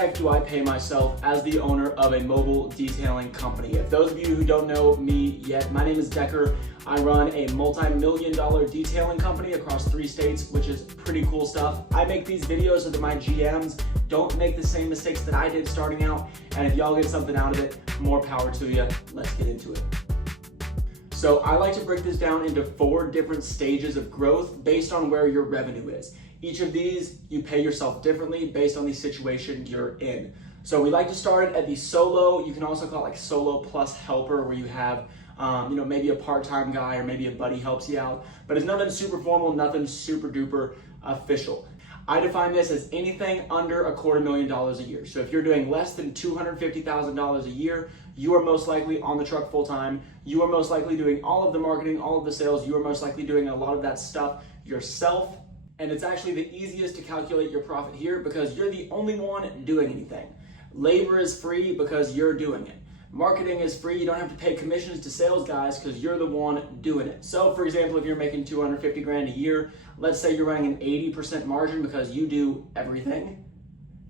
heck do I pay myself as the owner of a mobile detailing company? If those of you who don't know me yet, my name is Decker. I run a multi-million-dollar detailing company across 3 states, which is pretty cool stuff. I make these videos so that my GMs don't make the same mistakes that I did starting out. And if y'all get something out of it, more power to you. Let's get into it. So I like to break this down into 4 different stages of growth based on where your revenue is. Each of these, you pay yourself differently based on the situation you're in. So we like to start at the solo. You can also call it like solo plus helper, where you have maybe a part-time guy or maybe a buddy helps you out, but it's nothing super formal, nothing super duper official. I define this as anything under $250,000 a year. So if you're doing less than $250,000 a year, you are most likely on the truck full-time. You are most likely doing all of the marketing, all of the sales. You are most likely doing a lot of that stuff yourself. And it's actually the easiest to calculate your profit here because you're the only one doing anything. Labor is free because you're doing it. Marketing is free. You don't have to pay commissions to sales guys because you're the one doing it. So for example, if you're making $250,000 a year, let's say you're running an 80% margin because you do everything,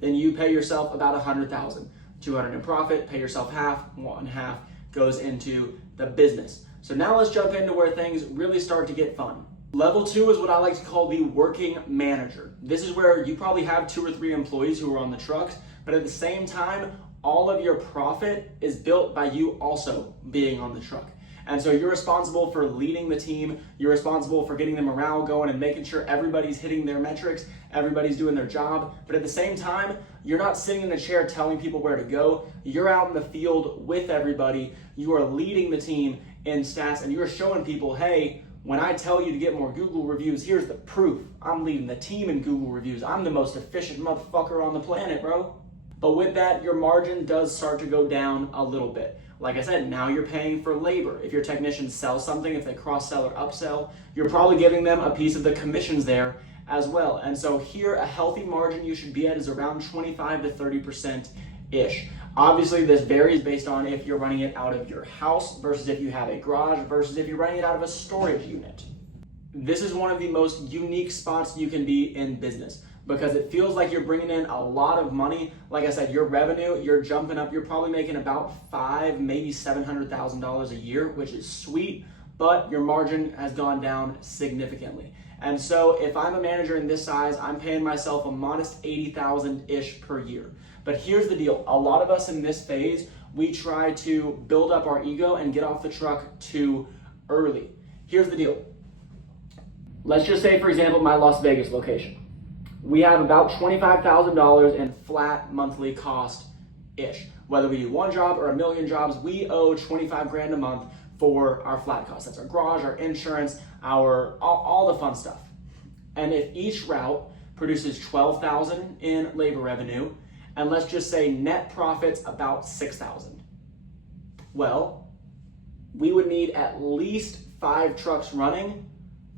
then you pay yourself about $100,000. $200 in profit, pay yourself half, one half goes into the business. So now let's jump into where things really start to get fun. Level 2 is what I like to call the working manager. This is where you probably have 2 or 3 employees who are on the trucks, but at the same time, all of your profit is built by you also being on the truck. And so you're responsible for leading the team, you're responsible for getting the morale going and making sure everybody's hitting their metrics, everybody's doing their job, but at the same time, you're not sitting in the chair telling people where to go, you're out in the field with everybody, you are leading the team in stats, and you're showing people, hey, when I tell you to get more Google reviews, here's the proof. I'm leading the team in Google reviews. I'm the most efficient motherfucker on the planet, bro. But with that, your margin does start to go down a little bit. Like I said, now you're paying for labor. If your technicians sell something, if they cross-sell or upsell, you're probably giving them a piece of the commissions there as well. And so here, a healthy margin you should be at is around 25 to 30%-ish. Obviously, this varies based on if you're running it out of your house versus if you have a garage versus if you're running it out of a storage unit. This is one of the most unique spots you can be in business because it feels like you're bringing in a lot of money. Like I said, your revenue, you're jumping up. You're probably making about $500,000, maybe $700,000 a year, which is sweet, but your margin has gone down significantly. And so if I'm a manager in this size, I'm paying myself a modest $80,000-ish per year. But here's the deal. A lot of us in this phase, we try to build up our ego and get off the truck too early. Here's the deal. Let's just say, for example, my Las Vegas location. We have about $25,000 in flat monthly cost-ish. Whether we do 1 job or a million jobs, we owe $25,000 a month for our flat costs. That's our garage, our insurance, all the fun stuff. And if each route produces $12,000 in labor revenue, and let's just say net profits about $6,000. Well, we would need at least 5 trucks running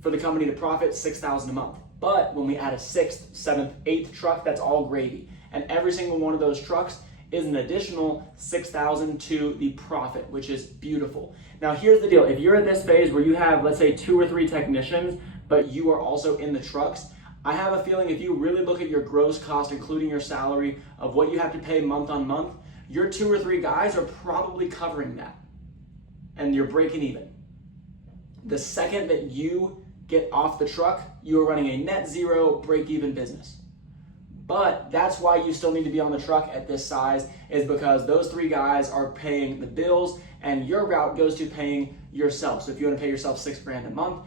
for the company to profit $6,000 a month. But when we add a 6th, 7th, 8th truck, that's all gravy. And every single one of those trucks is an additional $6,000 to the profit, which is beautiful. Now here's the deal. If you're in this phase where you have, let's say 2 or 3 technicians, but you are also in the trucks, I have a feeling if you really look at your gross cost, including your salary of what you have to pay month on month, your 2 or 3 guys are probably covering that and you're breaking even. The second that you get off the truck, you are running a net zero break-even business. But that's why you still need to be on the truck at this size, is because those 3 guys are paying the bills and your route goes to paying yourself. So if you want to pay yourself $6,000 a month,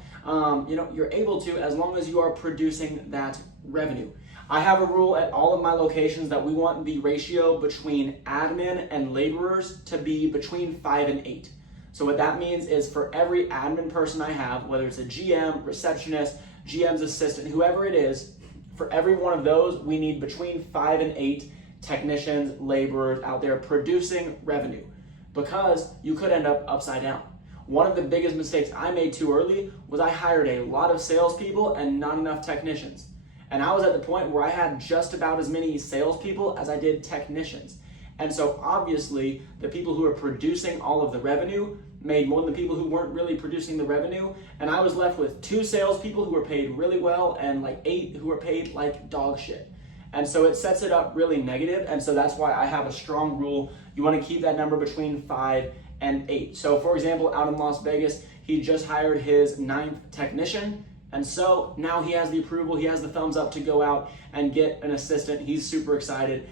you're able to, as long as you are producing that revenue. I have a rule at all of my locations that we want the ratio between admin and laborers to be between 5 and 8. So what that means is for every admin person I have, whether it's a GM, receptionist, GM's assistant, whoever it is, for every one of those, we need between 5 and 8 technicians, laborers out there producing revenue, because you could end up upside down. One of the biggest mistakes I made too early was I hired a lot of salespeople and not enough technicians. And I was at the point where I had just about as many salespeople as I did technicians. And so obviously the people who are producing all of the revenue made more than the people who weren't really producing the revenue. And I was left with 2 salespeople who were paid really well and like 8 who were paid like dog shit. And so it sets it up really negative. And so that's why I have a strong rule. You want to keep that number between 5 and 8. So for example, out in Las Vegas, he just hired his 9th technician. And so now he has the approval, he has the thumbs up to go out and get an assistant. He's super excited.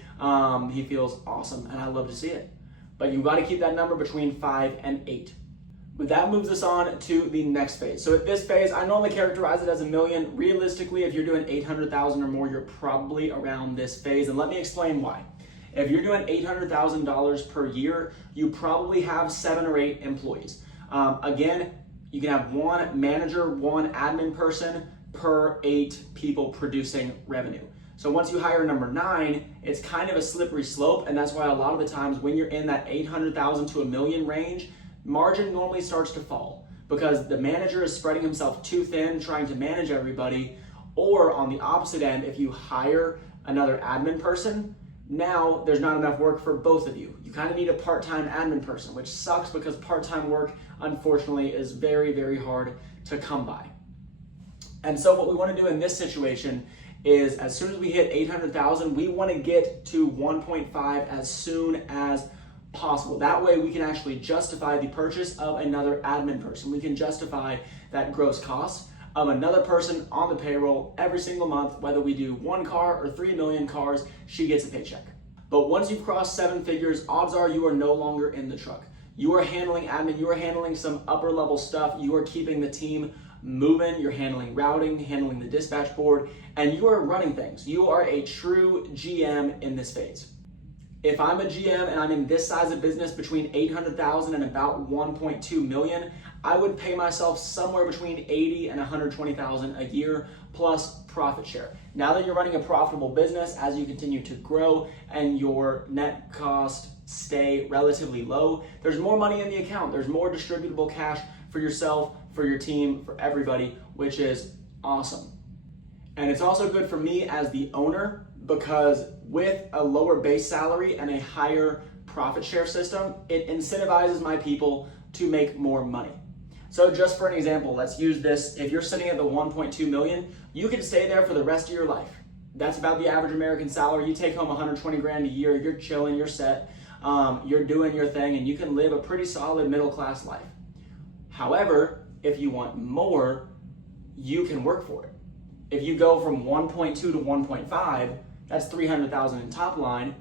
He feels awesome, and I love to see it. But you got to keep that number between 5 and 8. But that moves us on to the next phase. So at this phase, I normally characterize it as $1 million. Realistically, if you're doing 800,000 or more, you're probably around this phase. And let me explain why. If you're doing $800,000 per year, you probably have 7 or 8 employees. Again, you can have 1 manager, 1 admin person per 8 people producing revenue. So once you hire number 9, it's kind of a slippery slope, and that's why a lot of the times when you're in that 800,000 to $1 million range, margin normally starts to fall because the manager is spreading himself too thin trying to manage everybody. Or on the opposite end, if you hire another admin person, now there's not enough work for both of you. You kind of need a part-time admin person, which sucks because part-time work, unfortunately, is very, very hard to come by. And so what we want to do in this situation is as soon as we hit 800,000, we want to get to 1.5 as soon as possible. That way we can actually justify the purchase of another admin person. We can justify that gross cost of another person on the payroll every single month, whether we do 1 car or 3 million cars, she gets a paycheck. But once you've crossed 7 figures, odds are you are no longer in the truck. You are handling admin, you are handling some upper level stuff, you are keeping the team moving, you're handling routing, handling the dispatch board, and you are running things. You are a true GM in this phase. If I'm a GM and I'm in this size of business between 800,000 and about 1.2 million, I would pay myself somewhere between 80 and 120,000 a year plus profit share. Now that you're running a profitable business, as you continue to grow and your net costs stay relatively low, there's more money in the account. There's more distributable cash for yourself, for your team, for everybody, which is awesome. And it's also good for me as the owner because with a lower base salary and a higher profit share system, it incentivizes my people to make more money. So just for an example, let's use this. If you're sitting at the 1.2 million, you can stay there for the rest of your life. That's about the average American salary. You take home 120 grand a year, you're chilling, you're set, you're doing your thing, and you can live a pretty solid middle-class life. However, if you want more, you can work for it. If you go from 1.2 to 1.5, that's 300,000 in top line,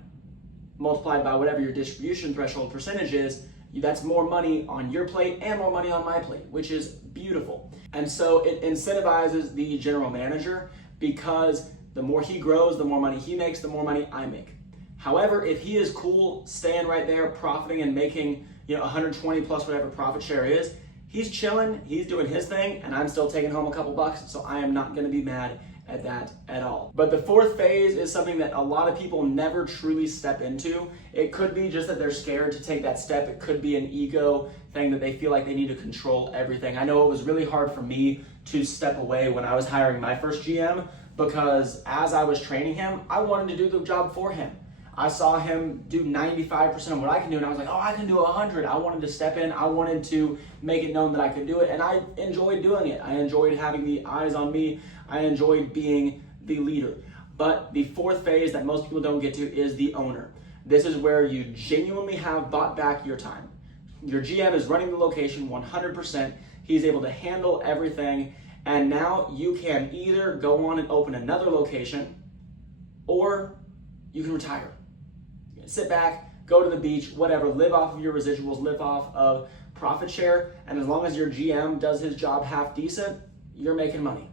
multiplied by whatever your distribution threshold percentage is, that's more money on your plate and more money on my plate, which is beautiful. And so it incentivizes the general manager because the more he grows, the more money he makes, the more money I make. However, if he is cool staying right there, profiting and making 120 plus whatever profit share is, he's chilling, he's doing his thing, and I'm still taking home a couple bucks, so I am not gonna be mad at that at all. But the 4th phase is something that a lot of people never truly step into. It could be just that they're scared to take that step. It could be an ego thing that they feel like they need to control everything. I know it was really hard for me to step away when I was hiring my first GM because as I was training him, I wanted to do the job for him. I saw him do 95% of what I can do, and I was like, oh, I can do 100. I wanted to step in. I wanted to make it known that I could do it, and I enjoyed doing it. I enjoyed having the eyes on me. I enjoyed being the leader. But the 4th phase that most people don't get to is the owner. This is where you genuinely have bought back your time. Your GM is running the location 100%. He's able to handle everything, and now you can either go on and open another location, or you can retire. Sit back, go to the beach, whatever, live off of your residuals, live off of profit share, and as long as your GM does his job half decent, you're making money.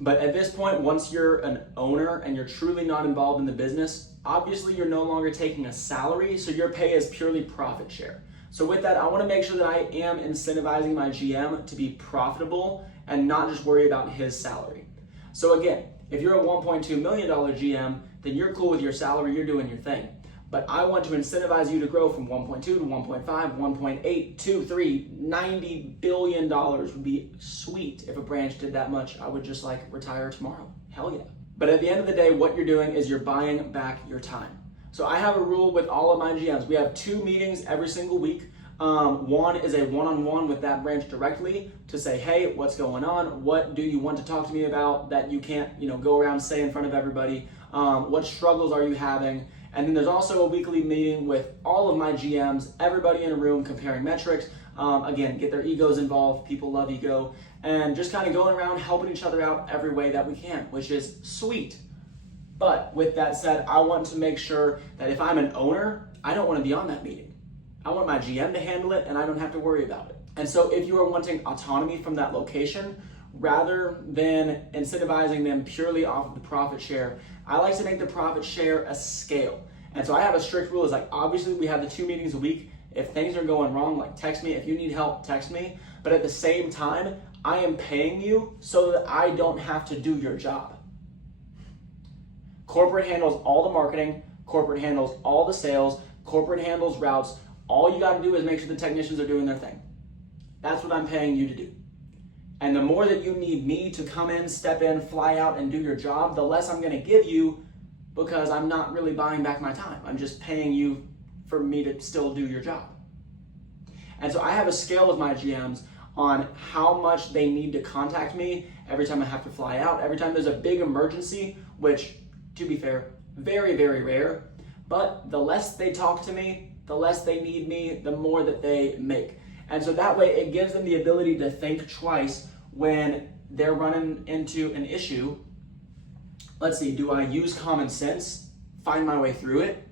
But at this point, once you're an owner and you're truly not involved in the business, obviously you're no longer taking a salary, so your pay is purely profit share. So with that, I wanna make sure that I am incentivizing my GM to be profitable and not just worry about his salary. So again, if you're a $1.2 million GM, then you're cool with your salary, you're doing your thing. But I want to incentivize you to grow from 1.2 to 1.5, 1.8, 2, 3, $90 billion would be sweet. If a branch did that much, I would just retire tomorrow. Hell yeah. But at the end of the day, what you're doing is you're buying back your time. So I have a rule with all of my GMs. We have 2 meetings every single week. One is a one-on-one with that branch directly to say, hey, what's going on? What do you want to talk to me about that you can't, go around say in front of everybody? What struggles are you having? And then there's also a weekly meeting with all of my GMs, everybody in a room comparing metrics. Again, get their egos involved. People love ego. And just kind of going around helping each other out every way that we can, which is sweet. But with that said, I want to make sure that if I'm an owner, I don't want to be on that meeting. I want my GM to handle it and I don't have to worry about it. And so if you are wanting autonomy from that location, rather than incentivizing them purely off of the profit share, I like to make the profit share a scale. And so I have a strict rule is like, obviously we have the 2 meetings a week. If things are going wrong, like text me. If you need help, text me. But at the same time, I am paying you so that I don't have to do your job. Corporate handles all the marketing, corporate handles all the sales, corporate handles routes. All you got to do is make sure the technicians are doing their thing. That's what I'm paying you to do. And the more that you need me to come in, step in, fly out, and do your job, the less I'm going to give you because I'm not really buying back my time. I'm just paying you for me to still do your job. And so I have a scale with my GMs on how much they need to contact me every time I have to fly out, every time there's a big emergency, which, to be fair, very, very rare. But the less they talk to me, the less they need me, the more that they make. And so that way it gives them the ability to think twice when they're running into an issue. Let's see, do I use common sense, find my way through it?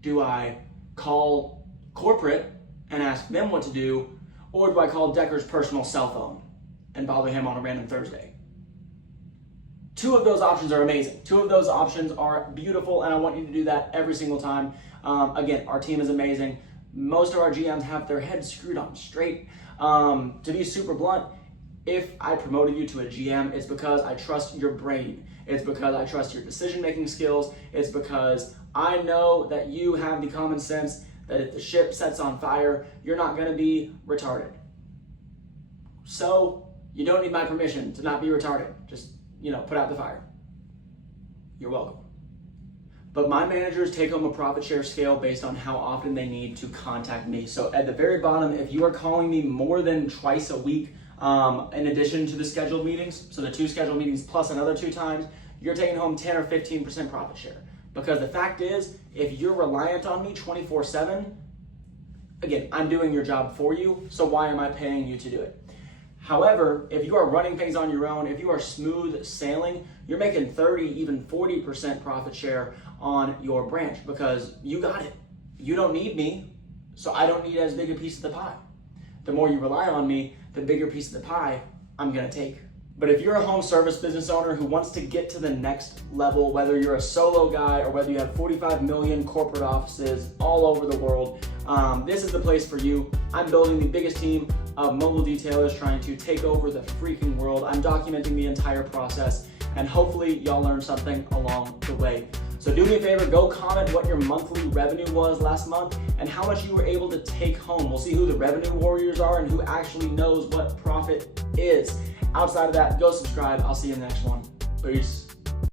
Do I call corporate and ask them what to do? Or do I call Decker's personal cell phone and bother him on a random Thursday? 2 of those options are amazing. 2 of those options are beautiful, and I want you to do that every single time. Again, our team is amazing. Most of our GMs have their heads screwed on straight. To be super blunt, if I promoted you to a GM, it's because I trust your brain. It's because I trust your decision-making skills. It's because I know that you have the common sense that if the ship sets on fire, you're not going to be retarded. So you don't need my permission to not be retarded. Just, put out the fire. You're welcome. But my managers take home a profit share scale based on how often they need to contact me. So at the very bottom, if you are calling me more than twice a week, in addition to the scheduled meetings, so the 2 scheduled meetings plus another 2 times, you're taking home 10 or 15% profit share. Because the fact is, if you're reliant on me 24/7, again, I'm doing your job for you, so why am I paying you to do it? However, if you are running things on your own, if you are smooth sailing, you're making 30, even 40% profit share on your branch because you got it. You don't need me, so I don't need as big a piece of the pie. The more you rely on me, the bigger piece of the pie I'm gonna take. But if you're a home service business owner who wants to get to the next level, whether you're a solo guy or whether you have 45 million corporate offices all over the world, this is the place for you. I'm building the biggest team of mobile detailers trying to take over the freaking world. I'm documenting the entire process, and hopefully y'all learned something along the way. So do me a favor, go comment what your monthly revenue was last month and how much you were able to take home. We'll see who the revenue warriors are and who actually knows what profit is. Outside of that, go subscribe. I'll see you in the next one. Peace.